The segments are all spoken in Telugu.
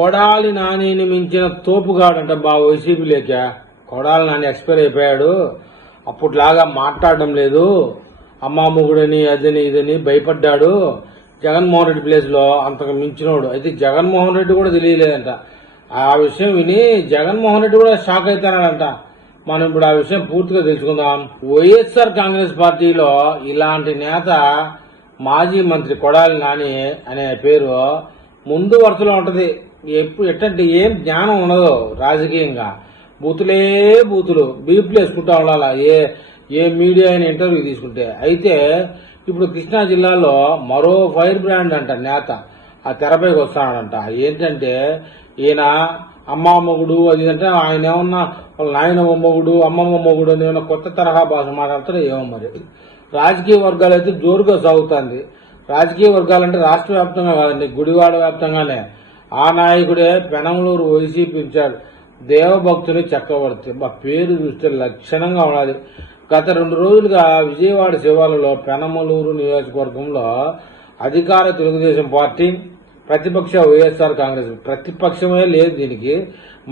కొడాలి నానిని మించిన తోపుగాడంట వైసీపీ లేక. కొడాలి నాని ఎక్స్పైర్ అయిపోయాడు, అప్పట్లాగా మాట్లాడడం లేదు, అమ్మాముగుడని అదని ఇదని భయపడ్డాడు. జగన్మోహన్ రెడ్డి ప్లేస్ లో అంతకు మించినోడు. అయితే జగన్మోహన్ రెడ్డి కూడా తెలియలేదంట. ఆ విషయం విని జగన్మోహన్ రెడ్డి కూడా షాక్ అవుతానంట. మనం ఇప్పుడు ఆ విషయం పూర్తిగా తెలుసుకుందాం. వైఎస్ఆర్ కాంగ్రెస్ పార్టీలో ఇలాంటి నేత మాజీ మంత్రి కొడాలి నాని అనే పేరు ముందు వరుసలో ఉంటది. ఎప్పుడు ఎట్టంటే ఏం జ్ఞానం ఉండదు రాజకీయంగా, బూతులే బూతులు బీపులు వేసుకుంటా ఉండాలా ఏ మీడియా అయిన ఇంటర్వ్యూ తీసుకుంటే. అయితే ఇప్పుడు కృష్ణా జిల్లాలో మరో ఫైర్ బ్రాండ్ అంట నేత ఆ తెరపైకి వస్తాడంట. ఏంటంటే ఈయన అమ్మమ్మగుడు అది అంటే ఆయన ఏమన్నా వాళ్ళ నాయన మొమ్మగుడు అమ్మమ్మ మొగుడు అని ఏమన్నా కొత్త తరహా భాష మాట్లాడతారో ఏమో మరి. రాజకీయ వర్గాలు అయితే జోరుగా సాగుతుంది. రాజకీయ వర్గాలంటే రాష్ట్ర వ్యాప్తంగా కాదండి, గుడివాడ వ్యాప్తంగానే. ఆ నాయకుడే పెనమలూరు వైసీపీ ఇన్ఛార్జ్ దేవభక్తుని చక్రవర్తి. మా పేరు చూస్తే లక్షణంగా ఉన్నది. గత 2 రోజులుగా విజయవాడ శివారులో పెనమలూరు నియోజకవర్గంలో అధికార తెలుగుదేశం పార్టీ, ప్రతిపక్ష వైఎస్ఆర్ కాంగ్రెస్, ప్రతిపక్షమే లేదు దీనికి,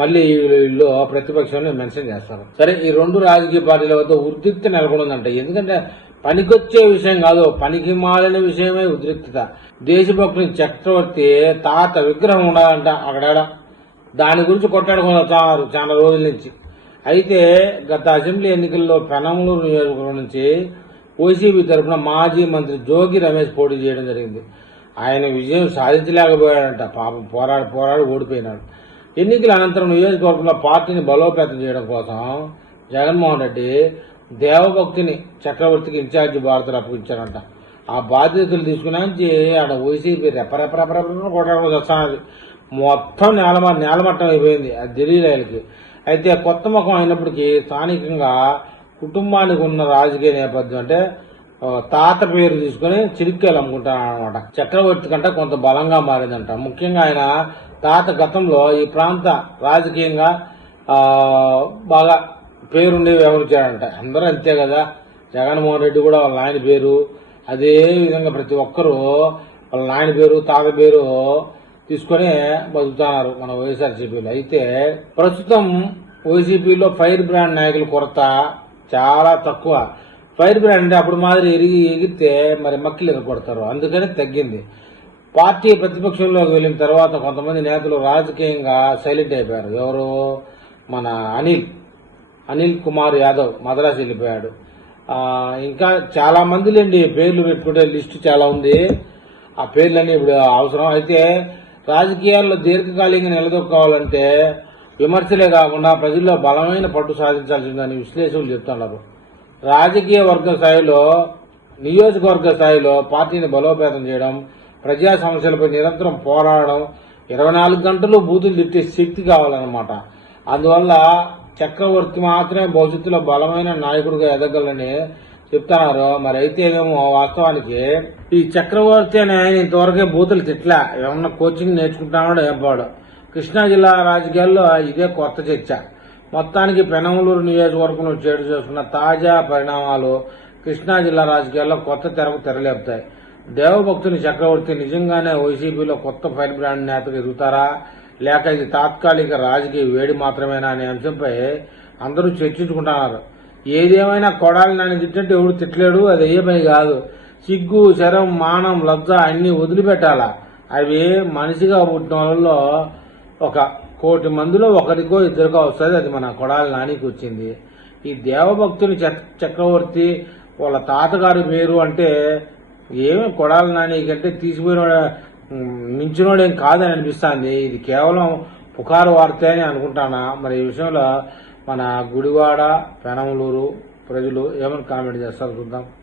మళ్ళీ వీళ్ళు ప్రతిపక్షాన్ని మెన్షన్ చేస్తారు. సరే, ఈ 2 రాజకీయ పార్టీల వద్ద ఉద్రిక్త నెలకొందంట. ఎందుకంటే పనికొచ్చే విషయం కాదు, పనికి మాలిన విషయమే ఉద్రిక్తత. దేశభక్తుని చక్రవర్తి తాత విగ్రహం ఉండాలంట అక్కడ, దాని గురించి కొట్టాడుకున్నారు చాలా రోజుల నుంచి. అయితే గత అసెంబ్లీ ఎన్నికల్లో పెనమలూరు నియోజకవర్గం నుంచి వైసీపీ తరఫున మాజీ మంత్రి జోగి రమేష్ పోటీ చేయడం జరిగింది. ఆయన విజయం సాధించలేకపోయాడంట. పాపం పోరాడి ఓడిపోయినాడు. ఎన్నికల అనంతరం నియోజకవర్గంలో పార్టీని బలోపేతం చేయడం కోసం జగన్మోహన్ రెడ్డి దేవభక్తిని చక్రవర్తికి ఇన్ఛార్జి బాధ్యతలు అప్పగించారంట. ఆ బాధ్యతలు తీసుకున్నాంచి ఆడ వైసీపీ కొట్టడం వస్తున్నది. మొత్తం నేలమట్టం అయిపోయింది అది తెలియలేకి. అయితే కొత్త ముఖం అయినప్పటికీ స్థానికంగా కుటుంబానికి ఉన్న రాజకీయ నేపథ్యం అంటే తాత పేరు తీసుకుని చిరిక్కాయలు అమ్ముకుంటానమాట. చక్రవర్తి కంటే కొంత బలంగా మారిందంట. ముఖ్యంగా ఆయన తాత గతంలో ఈ ప్రాంత రాజకీయంగా బాగా పేరుండి వ్యవహరించాడంట. అందరూ అంతే కదా, జగన్మోహన్ రెడ్డి కూడా వాళ్ళ నాయన పేరు, అదే విధంగా ప్రతి ఒక్కరూ వాళ్ళ నాయన పేరు తాత పేరు తీసుకుని బతుకుతున్నారు మన వైఎస్ఆర్సీపీలో. అయితే ప్రస్తుతం వైసీపీలో ఫైర్ బ్రాండ్ నాయకుల కొరత చాలా తక్కువ. ఫైర్ బ్రాండ్ అంటే అప్పుడు మాదిరి ఎగిరితే మరి మక్కిలు ఎరగొడతారు, అందుకని తగ్గింది. పార్టీ ప్రతిపక్షంలోకి వెళ్ళిన తర్వాత కొంతమంది నేతలు రాజకీయంగా సైలెంట్ అయిపోయారు. ఎవరు? మన అనిల్ కుమార్ యాదవ్ మద్రాసు వెళ్ళిపోయాడు. ఇంకా చాలా మంది లేండి, పేర్లు పెట్టుకుంటే లిస్టు చాలా ఉంది. ఆ పేర్లన్నీ ఇప్పుడు అవసరం. అయితే రాజకీయాల్లో దీర్ఘకాలికంగా నిలదొక్కోవాలంటే విమర్శలే కాకుండా ప్రజల్లో బలమైన పట్టు సాధించాల్సిందని విశ్లేషకులు చెప్తున్నారు. రాజకీయ వర్గ స్థాయిలో, నియోజకవర్గ స్థాయిలో పార్టీని బలోపేతం చేయడం, ప్రజా సమస్యలపై నిరంతరం పోరాడడం, 24 గంటలు బూతులు తిట్టే శక్తి కావాలన్నమాట. అందువల్ల చక్రవర్తి మాత్రమే భవిష్యత్తులో బలమైన నాయకుడిగా ఎదగలని చెప్తున్నారు. మరి అయితే ఏమో వాస్తవానికి ఈ చక్రవర్తి అనే ఆయన ఇంతవరకే బూతులు తిట్లా, ఏమన్నా కోచింగ్ నేర్చుకుంటాడో ఏపాడు. కృష్ణా జిల్లా రాజకీయాల్లో ఇదే కొత్త చర్చ. మొత్తానికి పెనమలూరు నియోజకవర్గంలో చేటు చేసుకున్న తాజా పరిణామాలు కృష్ణా జిల్లా రాజకీయాల్లో కొత్త తెరకు తెరలేపుతాయి. దేవభక్తుని చక్రవర్తి నిజంగానే వైసీపీలో కొత్త ఫైర్ బ్రాండ్ నేతగా ఎదుగుతారా, లేక ఇది తాత్కాలిక రాజకీయ వేడి మాత్రమేనా అనే అంశంపై అందరూ చర్చించుకుంటున్నారు. ఏదేమైనా కొడాలి నాని తిట్టినట్టు ఎవడు తిట్టలేడు, అది అయ్యే పని కాదు. సిగ్గు, శరం, మానం, లజ్జ అన్ని వదిలిపెట్టాలా. అవి మనిషిగా పుట్టిన వాళ్ళలో 1 కోటి మందిలో ఒకరికో ఇద్దరికో వస్తుంది. అది మన కొడాలి నానికి వచ్చింది. ఈ దేవభక్తుని చక్రవర్తి వాళ్ళ తాతగారి పేరు అంటే ఏమి కొడాలి నాని కంటే తీసిపోయిన మించినోడేం కాదని అనిపిస్తుంది. ఇది కేవలం పుకారు వార్తే అని అనుకుంటానా. మరి ఈ విషయంలో మన గుడివాడ పెనమలూరు ప్రజలు ఏమని కామెంట్ చేస్తారు చూద్దాం.